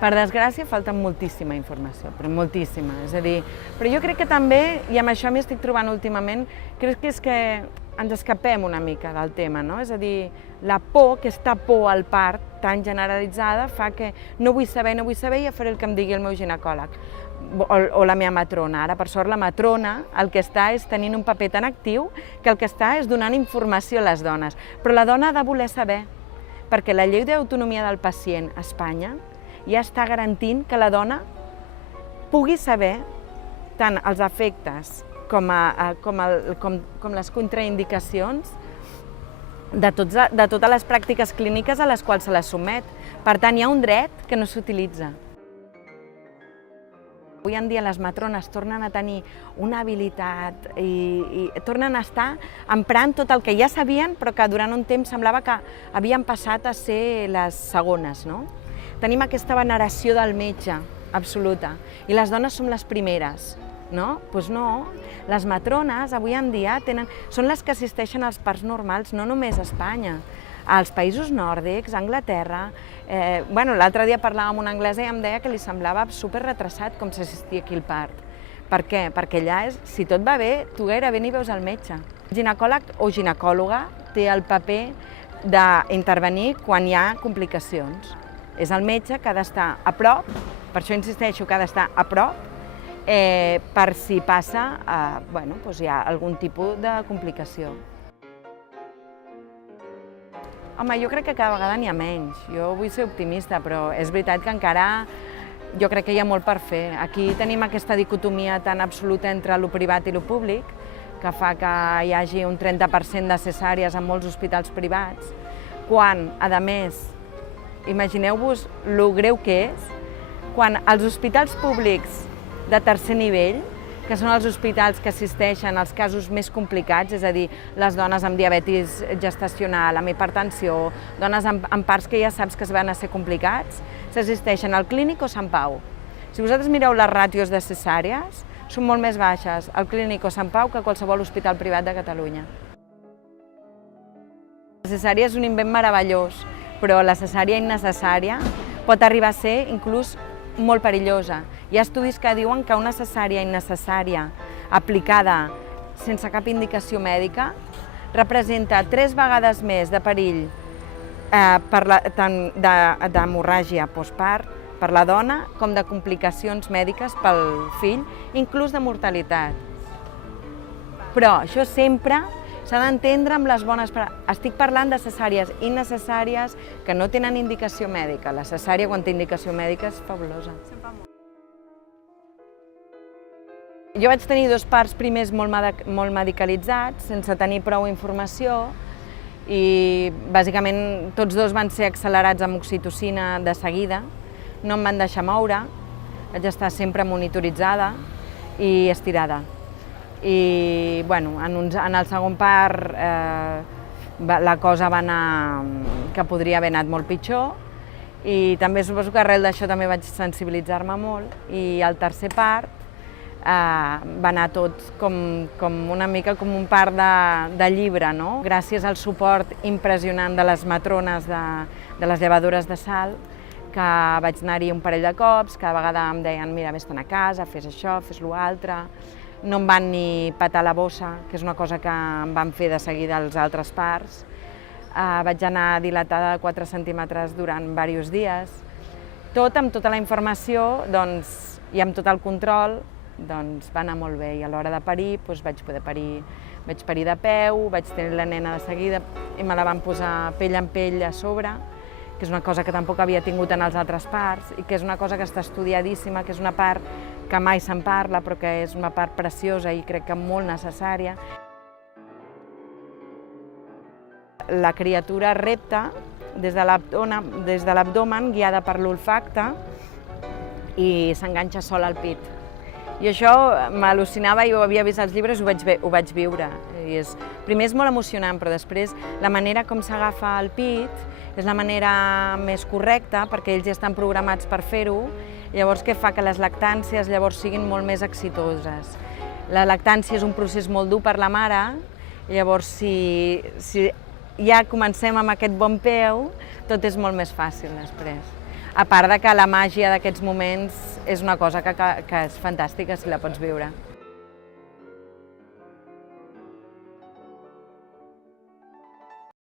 Per desgràcia, falta moltíssima informació, però moltíssima. És a dir, però jo crec que també, i amb això m'hi estic trobant últimament, crec que és que ens escapem una mica del tema, no? És a dir, la por, aquesta por al part tan generalitzada fa que no vull saber, i ja faré el que em digui el meu ginecòleg o la meva matrona. Ara, per sort, la matrona el que està és tenint un paper tan actiu que el que està és donant informació a les dones. Però la dona ha de voler saber, perquè la llei d'autonomia del pacient a Espanya ja està garantint que la dona pugui saber tant els efectes com les contraindicacions de totes les pràctiques clíniques a les quals se la sotmet. Per tant, hi ha un dret que no s'utilitza. Avui en dia les matrones tornen a tenir una habilitat i tornen a estar emprant tot el que ja sabien, però que durant un temps semblava que havien passat a ser les segones, no? Tenim aquesta veneració del metge absoluta i les dones som les primeres, no? Doncs no, les matrones avui en dia són les que assisteixen als parts normals, no només a Espanya, als països nòrdics, a Anglaterra. L'altre dia parlava amb una anglesa i em deia que li semblava superretrasat com s'assistia aquí al part. Per què? Perquè allà, si tot va bé, tu gairebé ni veus el metge. El ginecòleg o ginecòloga té el paper d'intervenir quan hi ha complicacions. És el metge que ha d'estar a prop, per això insisteixo que ha d'estar a prop, per si passa, hi ha algun tipus de complicació. Home, jo crec que cada vegada n'hi ha menys. Jo vull ser optimista, però és veritat que encara jo crec que hi ha molt per fer. Aquí tenim aquesta dicotomia tan absoluta entre el privat i el públic, que fa que hi hagi un 30% de cesàries en molts hospitals privats, quan, a més, imagineu-vos lo greu que és, quan els hospitals públics de tercer nivell, que són els hospitals que assisteixen als casos més complicats, és a dir, les dones amb diabetis gestacional, amb hipertensió, dones amb parts que ja saps que van a ser complicats, s'assisteixen al Clínic o Sant Pau. Si vosaltres mireu les ràtios de cesàries, són molt més baixes al Clínic o Sant Pau que a qualsevol hospital privat de Catalunya. La cesària és un invent meravellós, però la cesària innecessària pot arribar a ser inclús molt perillosa. Hi ha estudis que diuen que una cesària innecessària aplicada sense cap indicació mèdica representa 3 vegades més de perill tant d'hemorràgia postpart per la dona com de complicacions mèdiques pel fill, inclús de mortalitat. Però això sempre s'ha d'entendre amb les bones paraules. Estic parlant de cesàries innecessàries que no tenen indicació mèdica. La cesària, quan té indicació mèdica, és fabulosa. Jo vaig tenir 2 parts primers molt medicalitzats, sense tenir prou informació, i bàsicament tots 2 van ser accelerats amb oxitocina de seguida. No em van deixar moure, vaig estar sempre monitoritzada i estirada. I en el segon part la cosa va anar que podria haver anat molt pitjor i també suposo que arrel d'això també vaig sensibilitzar-me molt i el tercer part va anar tot com una mica com un part de llibre, no? Gràcies al suport impressionant de les matrones de les llevadores de Salt, que vaig anar-hi un parell de cops, cada vegada em deien mira, vés-te'n a casa, fes això, fes l'altre. No em van ni patar la bossa, que és una cosa que em van fer de seguida els altres parts. Vaig anar dilatada de 4 centímetres durant diversos dies. Tot amb tota la informació i amb tot el control va anar molt bé i a l'hora de parir vaig poder parir. Vaig parir de peu, vaig tenir la nena de seguida i me la van posar pell en pell a sobre, que és una cosa que tampoc havia tingut en els altres parts i que és una cosa que està estudiadíssima, que és una part que mai se'n parla, però que és una part preciosa i crec que molt necessària. La criatura repta des de l'abdomen, guiada per l'olfacte, i s'enganxa sola al pit. I això m'al·lucinava, jo ho havia vist als llibres i ho vaig viure. Primer és molt emocionant, però després la manera com s'agafa el pit és la manera més correcta, perquè ells ja estan programats per fer-ho, llavors què fa que les lactàncies llavors siguin molt més exitoses. La lactància és un procés molt dur per la mare, llavors si ja comencem amb aquest bon peu, tot és molt més fàcil després. a part de que la màgia d'aquests moments és una cosa que és fantàstica si la pots viure.